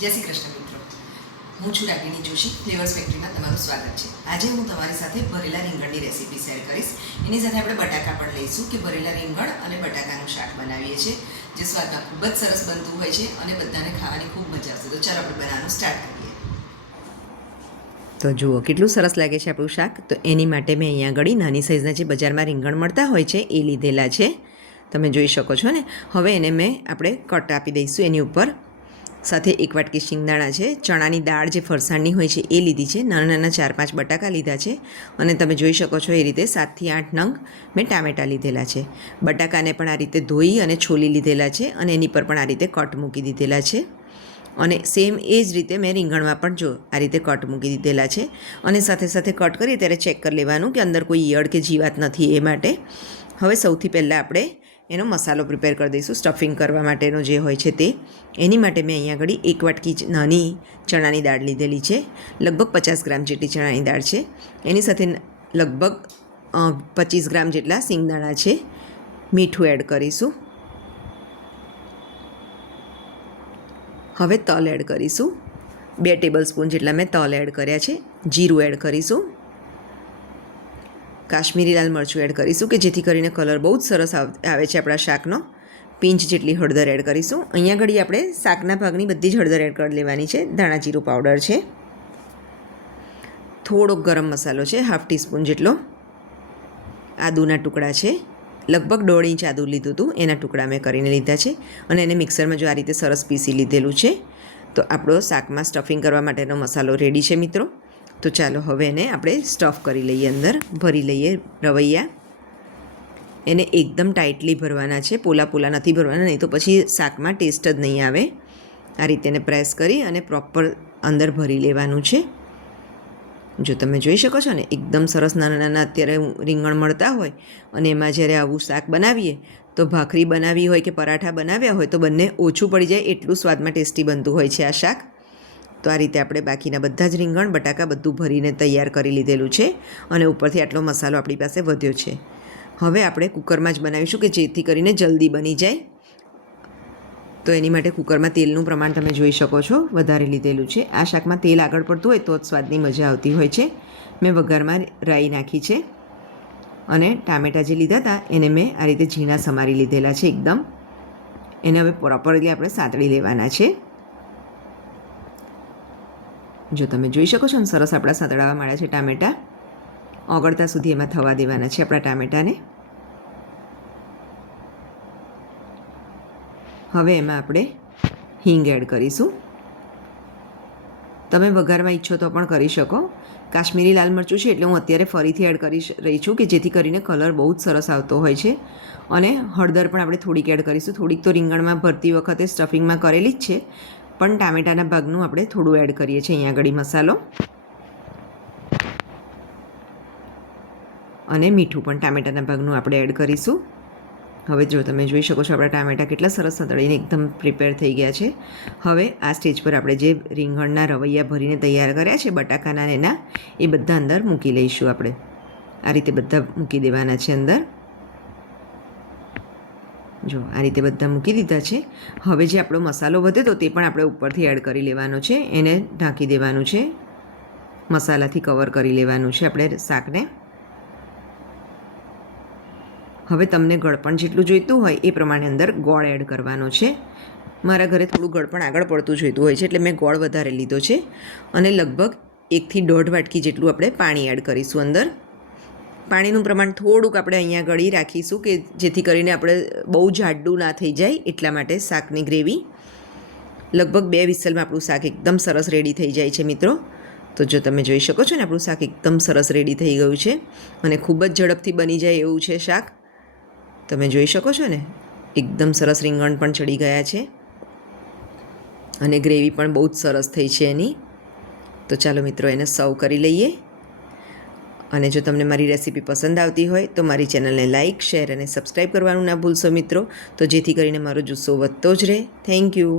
જય શ્રી કૃષ્ણ મિત્રો, હું છું રાગિણી જોશી. ફ્લેવર્સ ફેક્ટરીમાં તમારું સ્વાગત છે. આજે હું તમારી સાથે ભરેલા રીંગણની રેસીપી શેર કરીશ. એની સાથે આપણે બટાકા પણ લઈશું કે ભરેલા રીંગણ અને બટાકાનું શાક બનાવીએ છીએ, જે સ્વાદમાં ખૂબ જ સરસ બનતું હોય છે અને બધાને ખાવાની ખૂબ મજા આવશે. તો ચાલો આપણે બનાવવાનું સ્ટાર્ટ કરીએ. તો જુઓ કેટલું સરસ લાગે છે આપણું શાક. તો એની માટે મેં અહીંયા આગળ નાની સાઇઝના જે બજારમાં રીંગણ મળતા હોય છે એ લીધેલા છે. તમે જોઈ શકો છો ને. હવે એને આપણે કટ આપી દઈશું એની ઉપર. સાથે એક વાટકી શિંગદાણા છે, ચણાની દાળ જે ફરસાણની હોય છે એ લીધી છે, નાના નાના 4-5 બટાકા લીધા છે અને તમે જોઈ શકો છો એ રીતે 7થી 8 નંગ મેં ટામેટાં લીધેલા છે. બટાકાને પણ આ રીતે ધોઈ અને છોલી લીધેલા છે અને એની પર પણ આ રીતે કટ મૂકી દીધેલા છે. અને સેમ એ જ રીતે મેં રીંગણમાં પણ જો આ રીતે કટ મૂકી દીધેલા છે. અને સાથે સાથે કટ કરીએ ત્યારે ચેક કરી લેવાનું કે અંદર કોઈ ઈયળ કે જીવાત નથી એ માટે. હવે સૌથી પહેલાં આપણે એનો મસાલો પ્રિપેર કરી દઈશું, સ્ટફિંગ કરવા માટેનો જે હોય છે તે. એની માટે મેં અહીંયા આગળ એક વાટકી નાની ચણાની દાળ લીધેલી છે, લગભગ 50 ગ્રામ જેટલી ચણાની દાળ છે. એની સાથે લગભગ 25 ગ્રામ જેટલા સિંગદાણા છે. મીઠું એડ કરીશું. હવે તલ એડ કરીશું. 2 ટેબલ સ્પૂન જેટલા મેં તલ એડ કર્યા છે. જીરું એડ કરીશું. કાશ્મીરી લાલ મરચું એડ કરીશું કે જેથી કરીને કલર બહુ જ સરસ આવે છે આપણા શાકનો. પિંચ જેટલી હળદર એડ કરીશું. અહીંયા ઘડી આપણે શાકના ભાગની બધી જ હળદર એડ કરી લેવાની છે. ધાણા જીરું પાવડર છે. થોડોક ગરમ મસાલો છે, 1/2 ટીસ્પૂન જેટલો. આદુના ટુકડા છે, લગભગ 1.5 ઇંચ આદું લીધું હતું, એના ટુકડા મેં કરીને લીધા છે અને એને મિક્સરમાં જો આ રીતે સરસ પીસી લીધેલું છે. તો આપણો શાકમાં સ્ટફિંગ કરવા માટેનો મસાલો રેડી છે મિત્રો. તો ચાલો હવે એને આપણે સ્ટફ કરી લઈએ, અંદર ભરી લઈએ રવૈયા. એને એકદમ ટાઈટલી ભરવાના છે, પોલા પોલા નથી ભરવાના, નહીં તો પછી શાકમાં ટેસ્ટ જ નહીં આવે. આ રીતે એને પ્રેસ કરી અને પ્રોપર અંદર ભરી લેવાનું છે. જો તમે જોઈ શકો છો ને, એકદમ સરસ નાના નાના અત્યારે રીંગણ મળતા હોય અને એમાં જ્યારે આવું શાક બનાવીએ તો ભાખરી બનાવી હોય કે પરાઠા બનાવ્યા હોય તો બંને ઓછું પડી જાય એટલું સ્વાદમાં ટેસ્ટી બનતું હોય છે આ શાક. તો આ રીતે આપણે બાકીના બધા જ રીંગણ બટાકા બધું ભરીને તૈયાર કરી લીધેલું છે અને ઉપરથી આટલો મસાલો આપણી પાસે વધ્યો છે. હવે આપણે કુકરમાં જ બનાવીશું કે જેથી કરીને જલ્દી બની જાય. તો એની માટે કુકરમાં તેલનું પ્રમાણ તમે જોઈ શકો છો, વધારે લીધેલું છે. આ શાકમાં તેલ આગળ પડતું હોય તો જ સ્વાદની મજા આવતી હોય છે. મેં વઘારમાં રાઈ નાખી છે અને ટામેટાં જે લીધા હતા એને મેં આ રીતે ઝીણા સમારી લીધેલા છે એકદમ. એને હવે પ્રોપરલી આપણે સાતળી લેવાના છે. જો તમે જોઈ શકો છો ને, સરસ આપણા સાતળાવા માંડ્યા છે ટામેટાં. ઓગળતા સુધી એમાં થવા દેવાના છે આપણા ટામેટાને. હવે એમાં આપણે હિંગ એડ કરીશું. તમે વઘારમાં ઈચ્છો તો પણ કરી શકો. કાશ્મીરી લાલ મરચું છે એટલે હું અત્યારે ફરીથી એડ કરી રહી છું કે જેથી કરીને કલર બહુ જ સરસ આવતો હોય છે. અને હળદર પણ આપણે થોડીક એડ કરીશું. થોડીક તો રીંગણમાં ભરતી વખતે સ્ટફિંગમાં કરેલી જ છે, પણ ટામેટાના ભાગનું આપણે થોડું એડ કરીએ છીએ અહીંયા આગળ મસાલો. અને મીઠું પણ ટામેટાના ભાગનું આપણે એડ કરીશું. હવે જો તમે જોઈ શકો છો આપણા ટામેટાં કેટલા સરસ સતળીને એકદમ પ્રિપેર થઈ ગયા છે. હવે આ સ્ટેજ પર આપણે જે રીંગણના રવૈયા ભરીને તૈયાર કર્યા છે બટાકાના એના, એ બધા અંદર મૂકી લઈશું આપણે. આ રીતે બધા મૂકી દેવાના છે અંદર. જો આ રીતે બધા મૂકી દીધા છે. હવે જે આપણો મસાલો વધે તો તે પણ આપણે ઉપરથી એડ કરી લેવાનો છે. એને ઢાંકી દેવાનું છે, મસાલાથી કવર કરી લેવાનું છે આપણે શાકને. હવે તમને ગળપણ જેટલું જોઈતું હોય એ પ્રમાણે અંદર ગોળ એડ કરવાનો છે. મારા ઘરે થોડું ગળપણ આગળ પડતું જોઈતું હોય છે એટલે મેં ગોળ વધારે લીધો છે. અને લગભગ 1 થી 1.5 વાટકી જેટલું આપણે પાણી એડ કરીશું અંદર. પાણીનું પ્રમાણ થોડુંક આપણે અહીંયા ગળી રાખીશું કે જેથી કરીને આપણે બહુ જાડું ના થઈ જાય એટલા માટે શાકની ગ્રેવી. લગભગ 2 વિસલમાં આપણું શાક એકદમ સરસ રેડી થઈ જાય છે મિત્રો. તો જો તમે જોઈ શકો છો ને, આપણું શાક એકદમ સરસ રેડી થઈ ગયું છે અને ખૂબ જ ઝડપથી બની જાય એવું છે શાક. તમે જોઈ શકો છો ને, એકદમ સરસ રીંગણ પણ ચડી ગયા છે અને ગ્રેવી પણ બહુ જ સરસ થઈ છે એની. તો ચાલો મિત્રો એને સર્વ કરી લઈએ. અને જો તમને મારી રેસીપી પસંદ આવતી હોય તો મારી ચેનલને લાઇક, શેર અને સબસ્ક્રાઈબ કરવાનું ના ભૂલશો મિત્રો, તો જેથી કરીને મારો જુસ્સો વધતો જ રહે. Thank you.